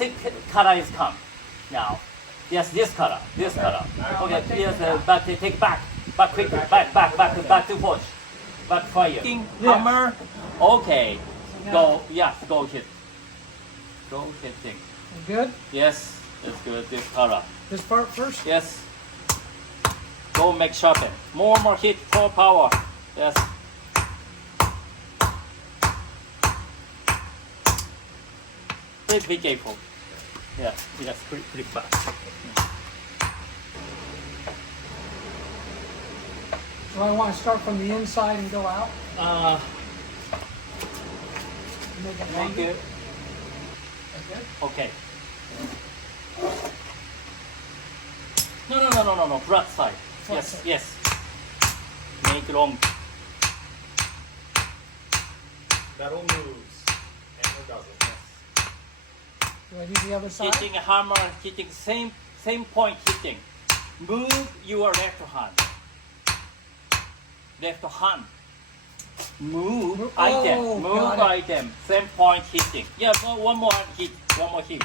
basic color is come now. Yes, this color, this color. Okay, yes, but take back quickly, back to push, back fire. Hammer. Okay, go. Yes, go hit. Go hitting. Good? Yes, that's good. This color. This part first? Yes. Go make sharpen. More hit, more power. Yes. Please be careful. Yeah, yes, pretty fast. So I want to start from the inside and go out? Make it Make longer? it. Okay. Okay. No. Flat side. Flat Yes, side. yes. Make long. Metal moves. Hammer doesn't. Do I do the other side? Hitting a hammer, hitting same point hitting. Move your left hand. Left hand. Move item. Oh, Move got it. item. Same point hitting. Yeah, one more hit. One more hit.